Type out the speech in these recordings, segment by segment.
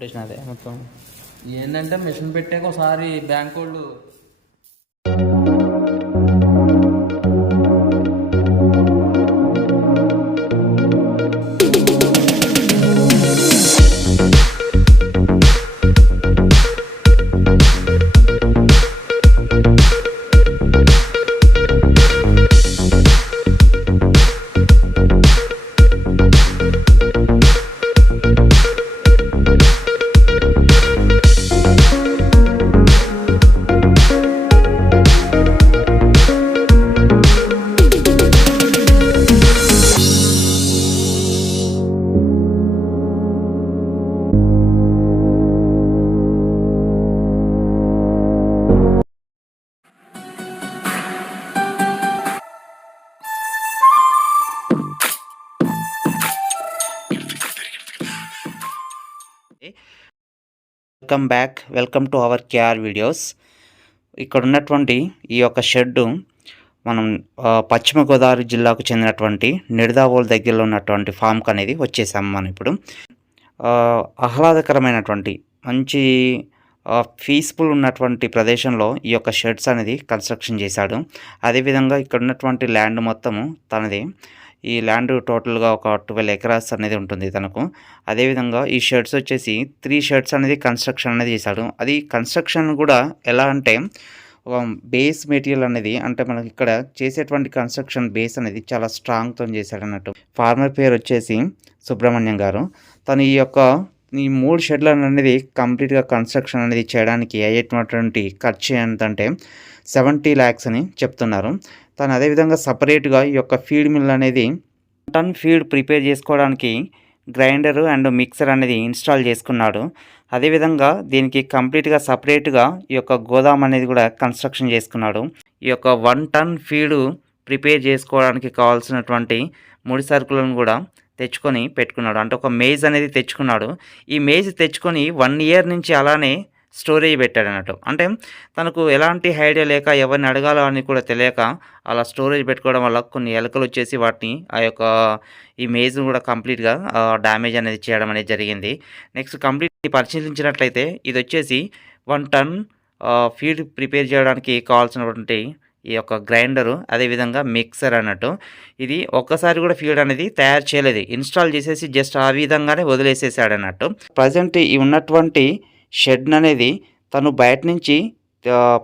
అదే మొత్తం. ఏంటంటే మిషన్ పెట్టాక ఒకసారి బ్యాంక్ వాళ్ళు welcome back. Welcome to our KR videos. ఇక్కడ ఉన్నటువంటి ఈ యొక్క షెడ్డు మనం పశ్చిమ గోదావరి జిల్లాకు చెందినటువంటి నిడదావోల్ దగ్గరలో ఉన్నటువంటి ఫామ్కి అనేది వచ్చేసాం మనం ఇప్పుడు. ఆహ్లాదకరమైనటువంటి మంచి పీస్ఫుల్ ఉన్నటువంటి ప్రదేశంలో ఈ యొక్క షెడ్స్ అనేది కన్స్ట్రక్షన్ చేశాడు. అదేవిధంగా ఇక్కడ ఉన్నటువంటి ల్యాండ్ మొత్తము తనది ఈ ల్యాండ్ టోటల్గా ఒక ట్వెల్వ్ ఎకరాస్ అనేది ఉంటుంది తనకు. అదేవిధంగా ఈ షర్ట్స్ వచ్చేసి త్రీ షర్ట్స్ అనేది కన్స్ట్రక్షన్ అనేది చేశాడు. అది కన్స్ట్రక్షన్ కూడా ఎలా అంటే ఒక బేస్ మెటీరియల్ అనేది అంటే మనకి ఇక్కడ చేసేటువంటి కన్స్ట్రక్షన్ బేస్ అనేది చాలా స్ట్రాంగ్తో చేశాడు అన్నట్టు. ఫార్మర్ పేరు వచ్చేసి సుబ్రహ్మణ్యం గారు. తను ఈ యొక్క ఈ మూడు షెడ్లను అనేది కంప్లీట్గా కన్స్ట్రక్షన్ అనేది చేయడానికి అయ్యేటటువంటి ఖర్చు ఎంతంటే సెవెంటీ ల్యాక్స్ అని చెప్తున్నారు. తను అదేవిధంగా సపరేట్గా ఈ యొక్క ఫీడ్ మిల్ అనేది టన్ ఫీడ్ ప్రిపేర్ చేసుకోవడానికి గ్రైండర్ అండ్ మిక్సర్ అనేది ఇన్స్టాల్ చేసుకున్నాడు. అదేవిధంగా దీనికి కంప్లీట్గా సపరేట్గా ఈ యొక్క గోదాం అనేది కూడా కన్స్ట్రక్షన్ చేసుకున్నాడు. ఈ యొక్క వన్ టన్ ఫీడ్ ప్రిపేర్ చేసుకోవడానికి కావాల్సినటువంటి ముడి సరుకులను కూడా తెచ్చుకొని పెట్టుకున్నాడు. అంటే ఒక మేజ్ అనేది తెచ్చుకున్నాడు. ఈ మేజ్ తెచ్చుకొని వన్ ఇయర్ నుంచి అలానే స్టోరేజ్ పెట్టాడు అన్నట్టు అంటే తనకు ఎలాంటి ఐడియా లేక ఎవరిని అడగాలో అని కూడా తెలియక అలా స్టోరేజ్ పెట్టుకోవడం వల్ల కొన్ని ఎలకలు వచ్చేసి వాటిని ఆ యొక్క ఇమేజ్ కూడా కంప్లీట్గా డ్యామేజ్ అనేది చేయడం అనేది జరిగింది. నెక్స్ట్ కంప్లీట్ పరిశీలించినట్లయితే ఇది వచ్చేసి వన్ టన్ ఫీడ్ ప్రిపేర్ చేయడానికి కావాల్సినటువంటి ఈ యొక్క గ్రైండరు అదేవిధంగా మిక్సర్ అన్నట్టు. ఇది ఒక్కసారి కూడా ఫీడ్ అనేది తయారు చేయలేదు. ఇన్స్టాల్ చేసేసి జస్ట్ ఆ విధంగానే వదిలేసేసాడు అన్నట్టు ప్రజెంట్ ఈ ఉన్నటువంటి షెడ్ అనేది తను బయట నుంచి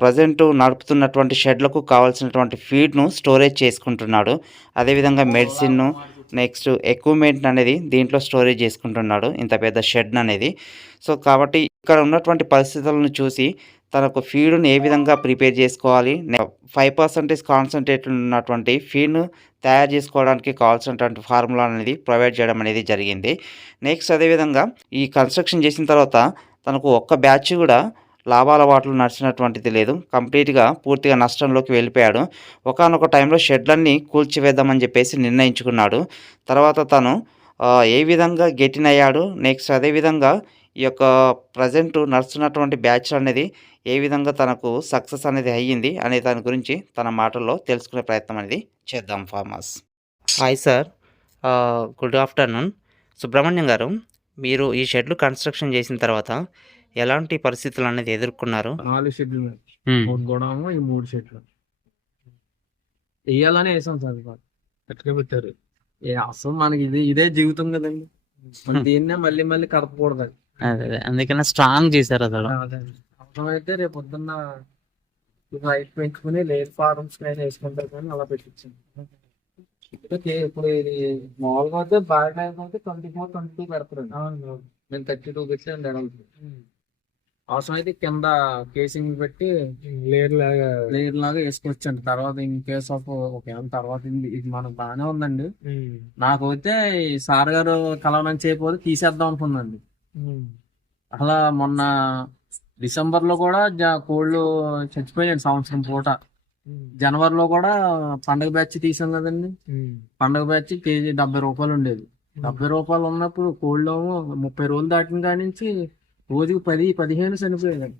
ప్రజెంట్ నడుపుతున్నటువంటి షెడ్లకు కావాల్సినటువంటి ఫీడ్ను స్టోరేజ్ చేసుకుంటున్నాడు. అదేవిధంగా మెడిసిన్ నెక్స్ట్ ఎక్విప్మెంట్ అనేది దీంట్లో స్టోరేజ్ చేసుకుంటున్నాడు ఇంత పెద్ద షెడ్ అనేది. సో కాబట్టి ఇక్కడ ఉన్నటువంటి పరిస్థితులను చూసి తనకు ఫీడ్ను ఏ విధంగా ప్రిపేర్ చేసుకోవాలి ఫైవ్ పర్సెంటేజ్ కాన్సన్ట్రేట్ ఉన్నటువంటి ఫీడ్ను తయారు చేసుకోవడానికి కావాల్సినటువంటి ఫార్ములా అనేది ప్రొవైడ్ చేయడం అనేది జరిగింది. నెక్స్ట్ అదేవిధంగా ఈ కన్స్ట్రక్షన్ చేసిన తర్వాత తనకు ఒక్క బ్యాచ్ కూడా లాభాల వాటలు నడిచినటువంటిది లేదు. కంప్లీట్గా పూర్తిగా నష్టంలోకి వెళ్ళిపోయాడు. ఒకనొక టైంలో షెడ్లన్నీ కూల్చివేద్దామని చెప్పేసి నిర్ణయించుకున్నాడు. తర్వాత తను ఏ విధంగా గెటిన్ అయ్యాడు నెక్స్ట్ అదేవిధంగా ఈ యొక్క ప్రజెంట్ నడుస్తున్నటువంటి బ్యాచ్ అనేది ఏ విధంగా తనకు సక్సెస్ అనేది అయ్యింది అనే దాని గురించి తన మాటల్లో తెలుసుకునే ప్రయత్నం అనేది చేద్దాం farmers. Hi sir. Good afternoon. Subrahmanyam garu మీరు ఈ షెడ్లు కన్స్ట్రక్షన్ చేసిన తర్వాత ఎలాంటి పరిస్థితులు అనేది ఎదుర్కొన్నారు? నాలుగు షెడ్లు. మూడు ఈ మూడు షెడ్లు. వేయాలనే వేసాం సార్. ఎట్లా పెట్టారు? ఏ అసలు మనకి ఇది ఇదే జీవితం కదండి. మన దీన్నే మళ్ళీ మళ్ళీ కదపకూడదు అది. అదే అదే. అందుకనే స్ట్రాంగ్ చేశారు అసలు అవసరమైతే రేపు పొద్దున్న రైట్ పెంచుకుని లేట్ ఫార్మ్స్ అయినా వేసుకుంటారు కానీ అలా పెట్టించాను ఓకే, ఇప్పుడు ఇది మామూలుగా అయితే బాగా టైం అయితే ట్వంటీ ఫోర్ ట్వంటీ టూ పెడతారు నేను థర్టీ టూ పెట్టాను అడగదు అవసరం అయితే కింద కేసింగ్ పెట్టి లేయర్ లాగా లేయర్ లాగా వేసుకొచ్చండి తర్వాత ఇన్ కేస్ ఆఫ్ ఓకే తర్వాత ఇది మనకు బాగానే ఉందండి. నాకు అయితే సార్ గారు కలవనని చేయకపోతే తీసేద్దాం అనుకున్నాండి అలా మొన్న డిసెంబర్లో కూడా కోళ్ళు చచ్చిపోయాడు సంవత్సరం పూట. జనవరిలో కూడా పండగ బ్యాచ్ తీసాం కదండి. పండగ బ్యాచ్ కేజీ డెబ్బై రూపాయలు ఉండేది. డెబ్బై రూపాయలు ఉన్నప్పుడు ఏమో ముప్పై రోజులు దాటిన కాడి నుంచి రోజుకి పది పదిహేను చనిపోయాయి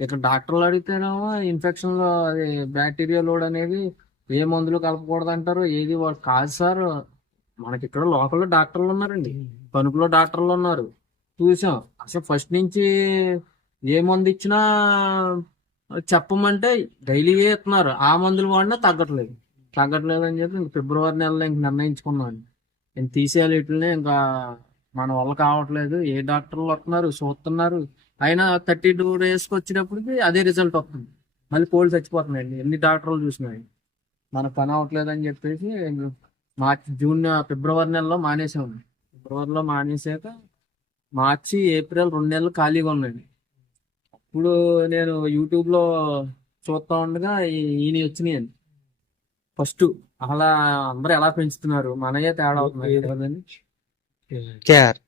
ఇక్కడ డాక్టర్లు అడిగితేనేమో ఇన్ఫెక్షన్లో అది బ్యాక్టీరియా లోడ్ అనేది ఏ మందులు కలపకూడదు అంటారు ఏది వాళ్ళు కాదు సార్. మనకి ఇక్కడ లోకల్లో డాక్టర్లు ఉన్నారండి. తణుకులో డాక్టర్లు ఉన్నారు. చూసాం. అసలు ఫస్ట్ నుంచి ఏ మందు ఇచ్చినా చెప్పమంటే డైలీ ఇస్తున్నారు ఆ మందులు వాడినా తగ్గట్లేదు. తగ్గట్లేదు అని చెప్పి ఇంక ఫిబ్రవరి నెలలో ఇంక నిర్ణయించుకున్నాను. నేను తీసేయాలి వీటిని ఇంకా మన వల్ల కావట్లేదు. ఏ డాక్టర్లు వస్తున్నారు? చూస్తున్నారు. అయినా థర్టీ టూ డేస్కి వచ్చినప్పటికి అదే రిజల్ట్ వస్తుంది. మళ్ళీ కోళ్ళు చచ్చిపోతున్నాయండి ఎన్ని డాక్టర్లు చూసినాయి మన పని అవ్వట్లేదు అని చెప్పేసి మార్చి జూన్ ఫిబ్రవరి నెలలో మానేసాము. ఫిబ్రవరిలో మానేసాక మార్చి ఏప్రిల్ రెండు నెలలు ఖాళీగా ఉన్నాయండి. ఇప్పుడు నేను యూట్యూబ్లో చూస్తా ఉండగా ఈయన వచ్చినాయండి ఫస్ట్ అలా అందరూ ఎలా పెంచుతున్నారు? మనయే తేడా అవుతుంది కేఆర్.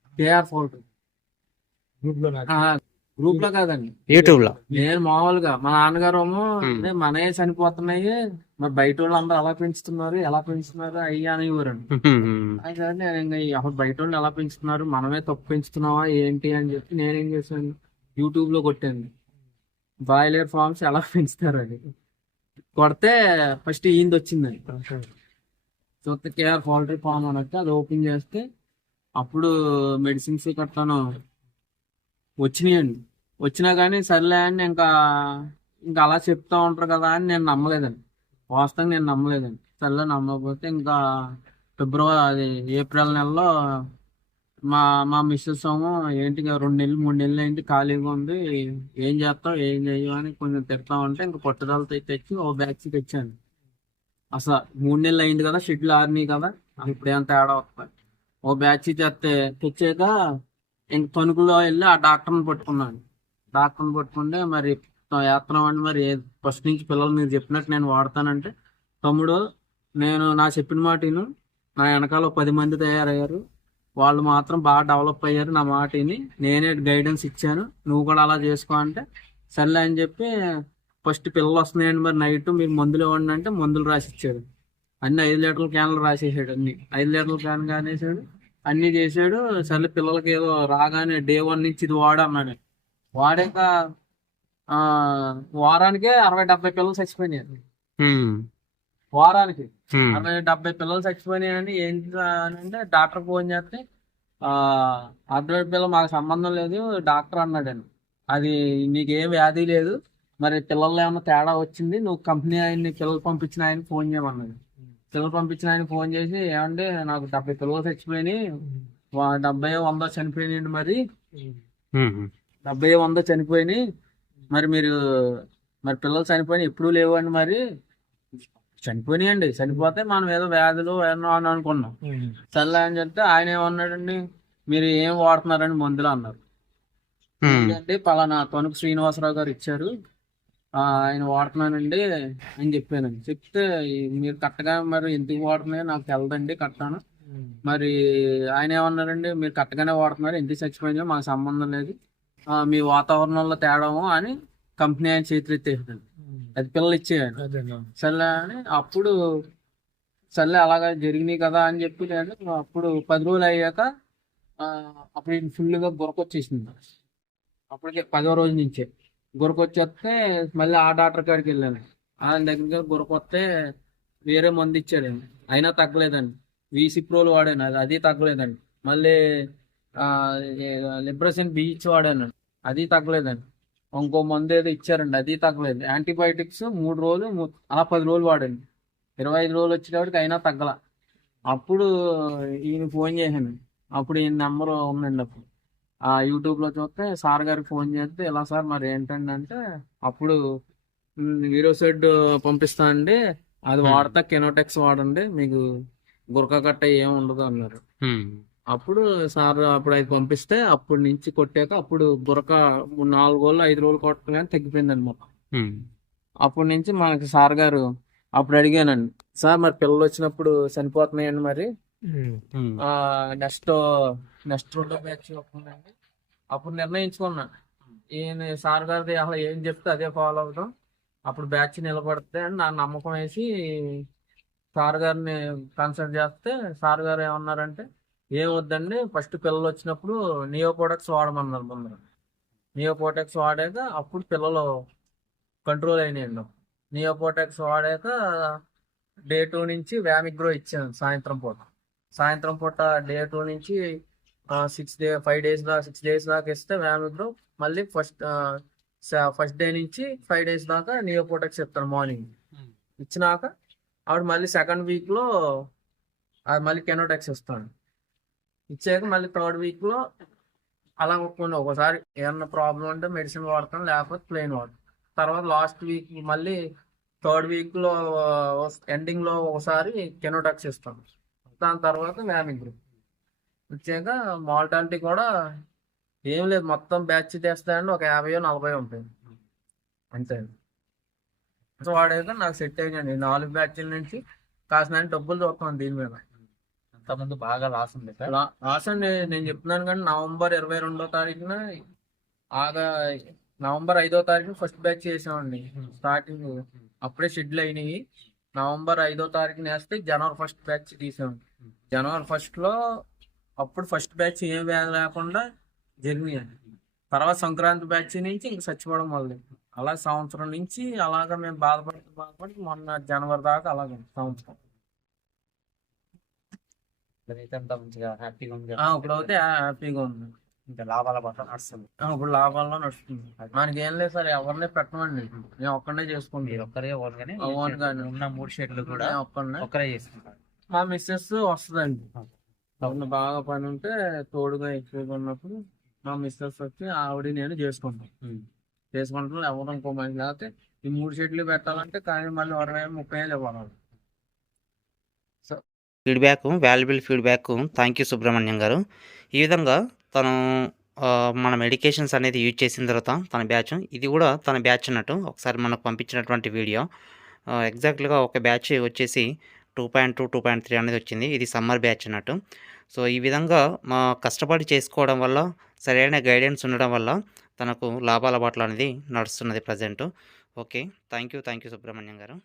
గ్రూప్లో కాదండి. యూట్యూబ్లో. నేను మామూలుగా మా నాన్నగారు ఏమో Hmm. "అరే, మనయే చనిపోతున్నాయి మరి బయట వాళ్ళు అందరూ ఎలా పెంచుతున్నారు ఎలా పెంచుతున్నారు అయ్యి అనేవారండి అయితే నేను ఇంకా బయట వాళ్ళు ఎలా పెంచుతున్నారు? మనమే తప్పు పెంచుతున్నావా ఏంటి అని చెప్పి నేనేం చేశాను? యూట్యూబ్లో కొట్టాను. బాయిలర్ ఫార్మ్స్ ఎలా పెంచుతారు అని. కొడితే ఫస్ట్ ఈంది వచ్చిందండి. చూస్తే కేఆర్ పౌల్ట్రీ ఫార్మ్ అన్నట్టు అది ఓపెన్ చేస్తే అప్పుడు మెడిసిన్స్ కట్టాను వచ్చినాయండి. వచ్చినా కానీ సర్లే అని ఇంకా ఇంకా అలా చెప్తా ఉంటారు కదా అని నేను నమ్మలేదండి. వాస్తవంగా నేను నమ్మలేదండి. సర్లే నమ్మకపోతే ఇంకా ఫిబ్రవరి అది ఏప్రిల్ నెలలో మా మా మిస్సెస్ ఏమో ఏంటి రెండు నెలలు మూడు నెలలు ఏంటి ఖాళీగా ఉంది. ఏం చేస్తావు ఏం చేయవు అని కొంచెం తిడతా ఉంటే ఇంకా పట్టుదలతో తెచ్చి ఓ బ్యాచ్ తెచ్చాను. అసలు మూడు నెలలు అయింది కదా షెడ్యూల్ ఆరినాయి కదా ఇప్పుడు ఏం తేడా వస్తుంది ఓ బ్యాచ్ తెస్తే తెచ్చాక ఇంక తణుకులో వెళ్ళి ఆ డాక్టర్ని పట్టుకున్నాను. డాక్టర్ని పట్టుకుంటే మరి వేస్తున్నామండి మరి ఫస్ట్ నుంచి పిల్లలు మీరు చెప్పినట్టు నేను వాడతానంటే తమ్ముడు నేను నా చెప్పిన మాట విను నా వెనకాల పది మంది తయారయ్యారు. వాళ్ళు మాత్రం బాగా డెవలప్ అయ్యారు నా మాట విని. నేనే గైడెన్స్ ఇచ్చాను. నువ్వు కూడా అలా చేసుకో అంటే సర్లే అని చెప్పి ఫస్ట్ పిల్లలు వస్తున్నాయండి మరి నైట్. మీరు మందులు ఇవ్వండి అంటే మందులు రాసి ఇచ్చాడు అన్ని ఐదు లీటర్ల క్యాన్లు రాసేసాడు అన్ని. ఐదు లీటర్ల క్యాన్ కానేసాడు. అన్ని చేశాడు సర్లే పిల్లలకి ఏదో రాగానే డే వన్ నుంచి ఇది వాడు అన్నాడు. వాడాక ఆ, వారానికే అరవై డెబ్బై పిల్లలు చచ్చిపోయినాయి. వారానికి. అరవై డెబ్బై పిల్లలు చచ్చిపోయినాయని ఏంటి అని అంటే డాక్టర్ ఫోన్ చేస్తే ఆ అరవై పిల్లలు మాకు సంబంధం లేదు డాక్టర్ అన్నాడండి అది నీకేం వ్యాధి లేదు మరి పిల్లల్లో ఏమన్నా తేడా వచ్చింది? నువ్వు కంపెనీ ఆయన్ని పిల్లలు పంపించిన ఆయన ఫోన్ చేయమన్నాడు. పిల్లలు పంపించిన ఆయన ఫోన్ చేసి ఏమంటే నాకు డెబ్బై పిల్లలు చచ్చిపోయినాయి డెబ్బై వంద చనిపోయినాయండి మరి. డెబ్బై వంద చనిపోయినాయి. మరి మీరు మరి పిల్లలు చనిపోయినాయి ఎప్పుడు లేవండి మరి. చనిపోయినాయండి. చనిపోతే మనం ఏదో వ్యాధులు ఏమో అని అనుకున్నాం. సర్లే అని చెప్తే ఆయన ఏమన్నాడండి? మీరు ఏం వాడుతున్నారని మందులు అన్నారు. అంటే పలానా తణుకు శ్రీనివాసరావు గారు ఇచ్చారు. ఆ, ఆయన వాడుతున్నానండి అని చెప్పానండి. చెప్తే మీరు కరెక్ట్గా మరి ఎందుకు వాడుతున్నాయో నాకు తెలదండి కట్టాను. మరి ఆయన ఏమన్నారండి? మీరు కరెక్ట్గానే వాడుతున్నారు. ఎందుకు చచ్చిపోయిందో మాకు సంబంధం లేదు. ఆ, మీ వాతావరణంలో తేడాము అని కంపెనీ ఆయన చేతులు ఎత్తేసాడు అది పిల్లలు ఇచ్చేయండి. సర్లే అని అప్పుడు సర్లే అలాగా జరిగినాయి కదా అని చెప్పి నేను అప్పుడు పది రోజులు అయ్యాక అప్పుడు ఫుల్గా గురకొచ్చేసింది. అప్పటికే పదో రోజు నుంచే. గురకొచ్చేస్తే మళ్ళీ ఆ డాక్టర్ కాడికి వెళ్ళాను. ఆయన దగ్గరికి గురకొస్తే వేరే మందు ఇచ్చాడండి. అయినా తగ్గలేదండి. వీసిప్రోలు వాడాను. అది అది తగ్గలేదండి. మళ్ళీ లిబ్రసిన్ బీచ్ వాడాను. అది తగ్గలేదండి. ఇంకో మందు ఏదో ఇచ్చారండి అది తగ్గలేదు. యాంటీబయాటిక్స్ మూడు రోజులు అలా పది రోజులు వాడండి. ఇరవై ఐదు రోజులు వచ్చేటప్పటికి అయినా తగ్గల. అప్పుడు ఈయన ఫోన్ చేశాను. అప్పుడు ఈయన నెంబర్ ఉందండి అప్పుడు. ఆ యూట్యూబ్లో చూస్తే సార్ గారికి ఫోన్ చేస్తే ఇలా సార్ మరి ఏంటండి? అంటే అప్పుడు వీరోసైడ్ పంపిస్తా అండి. అది. వాడతా కెనోటెక్స్ వాడండి. మీకు గురక గట్ట ఏం ఉండదు అన్నారు. అప్పుడు సార్ అప్పుడు అది పంపిస్తే అప్పటి నుంచి కొట్టాక అప్పుడు గురక మూడు నాలుగు రోజులు ఐదు రోజులు కొట్టగానే తగ్గిపోయిందండి మొత్తం అప్పటి నుంచి మనకి సార్ గారు అప్పుడు అడిగానండి సార్ మరి పిల్లలు వచ్చినప్పుడు చనిపోతున్నాయండి మరి? ఆ నెక్స్ట్ నెక్స్ట్ రెండో బ్యాచ్ వస్తుందండి అప్పుడు నిర్ణయించుకున్నాను ఈయన సార్ గారిది అసలు ఏం చెప్తే అదే ఫాలో అవుతాం అప్పుడు బ్యాచ్ నిలబడితే అని నా నమ్మకం వేసి సార్ గారిని కన్సల్ట్ చేస్తే సార్ గారు ఏమన్నారంటే ఏం వద్దండి ఫస్ట్ పిల్లలు వచ్చినప్పుడు నియో ప్రొడక్ట్స్ వాడమన్నారు ముందర నియో ప్రొడక్ట్స్ వాడాక అప్పుడు పిల్లలు కంట్రోల్ అయినాయండి. నియో ప్రొడక్ట్స్ వాడాక డే టూ నుంచి వ్యామిగ్రో ఇచ్చాను సాయంత్రం పూట. సాయంత్రం పూట డే టూ నుంచి సిక్స్ డే ఫైవ్ డేస్ దాకా సిక్స్ డేస్ దాకా ఇస్తే వ్యామిగ్రో మళ్ళీ ఫస్ట్ ఫస్ట్ డే నుంచి ఫైవ్ డేస్ దాకా నియోపోటెక్స్ ఇస్తాను మార్నింగ్ ఇచ్చినాక ఆవిడ మళ్ళీ సెకండ్ వీక్లో అది మళ్ళీ కెనోటెక్స్ ఇస్తాను. ఇచ్చాక మళ్ళీ థర్డ్ వీక్లో అలా కొన్ని ఒకసారి ఏమన్నా ప్రాబ్లం ఉంటే మెడిసిన్ వాడతాం లేకపోతే ప్లెయిన్ వాడతాం. తర్వాత లాస్ట్ వీక్ మళ్ళీ థర్డ్ వీక్లో ఎండింగ్లో ఒకసారి కెనోటాక్స్ ఇస్తాం. దాని తర్వాత వ్యామిగ్రో వచ్చాక మార్టాలిటీ కూడా ఏం లేదు మొత్తం బ్యాచ్ తెస్తాయండి ఒక యాభై నలభై ఉంటాయి. అంతే. సో వాడైతే నాకు సెట్ అయ్యండి నాలుగు బ్యాచ్ల నుంచి కాసిన డబ్బులు చూస్తాను దీని మీద. ముందు బాగా లాస్ ఉంది సార్ అండి నేను చెప్తున్నాను కానీ నవంబర్ ఇరవై రెండో తారీఖున ఆగా నవంబర్ ఐదో తారీఖున ఫస్ట్ బ్యాచ్ చేసామండి. స్టార్టింగ్. అప్పుడే షెడ్యూల్ అయినాయి. నవంబర్ ఐదో తారీఖున వేస్తే జనవరి ఫస్ట్ బ్యాచ్ తీసాం. జనవరి ఫస్ట్లో అప్పుడు ఫస్ట్ బ్యాచ్ ఏం వ్యాధి లేకుండా జరిగినాయి. తర్వాత సంక్రాంతి బ్యాచ్ నుంచి ఇంక చచ్చిపోవడం మొదలు అలా సంవత్సరం నుంచి అలాగ మేము బాధపడుతూ బాధపడి మొన్న జనవరి దాకా అలాగే సంవత్సరం. అంత మంచిగా హ్యాపీగా ఉంది ఇప్పుడు అయితే హ్యాపీగా ఉంది. ఇంకా లాభాల పట్ల నడుస్తుంది. ఇప్పుడు లాభాల్లో నడుస్తుంది. మనకి ఏం లేదు సార్ ఎవరిని పెట్టమండి. నేను ఒక్కడే మీరు చేసుకుంటాను ఒక్కరే own గానే. ఉన్న మూడు షెడ్లు కూడా నేను ఒక్కడినే. ఒక్కరే చేసుకుంటారు. మా మిస్సెస్ వస్తుందండి. అవును బాగా పని ఉంటే తోడుగా ఎక్కువగా ఉన్నప్పుడు మా మిస్సెస్ వచ్చి ఆవిడ నేను చేసుకుంటాం. చేసుకుంటాం ఎవరు ఇంకో మంది లేకపోతే ఈ మూడు షెడ్లు పెట్టాలంటే కానీ మళ్ళీ అరవై ముప్పై వేలు ఇవ్వాలి feedback valuable feedback. Thank you Subrahmanyam garu. ఈ విధంగా తను మన మెడికేషన్స్ అనేది యూజ్ చేసిన తర్వాత తన బ్యాచ్ ఇది కూడా తన బ్యాచ్ అన్నట్టు ఒకసారి మనకు పంపించినటువంటి వీడియో. ఎగ్జాక్ట్గా ఒక బ్యాచ్ వచ్చేసి two point two two point three అనేది వచ్చింది. ఇది సమ్మర్ బ్యాచ్ అన్నట్టు. సో ఈ విధంగా మా కష్టపడి చేసుకోవడం వల్ల సరైన గైడెన్స్ ఉండడం వల్ల తనకు లాభాల బాటలు అనేది నడుస్తున్నది present. Okay. Thank you thank you Subrahmanyam garu.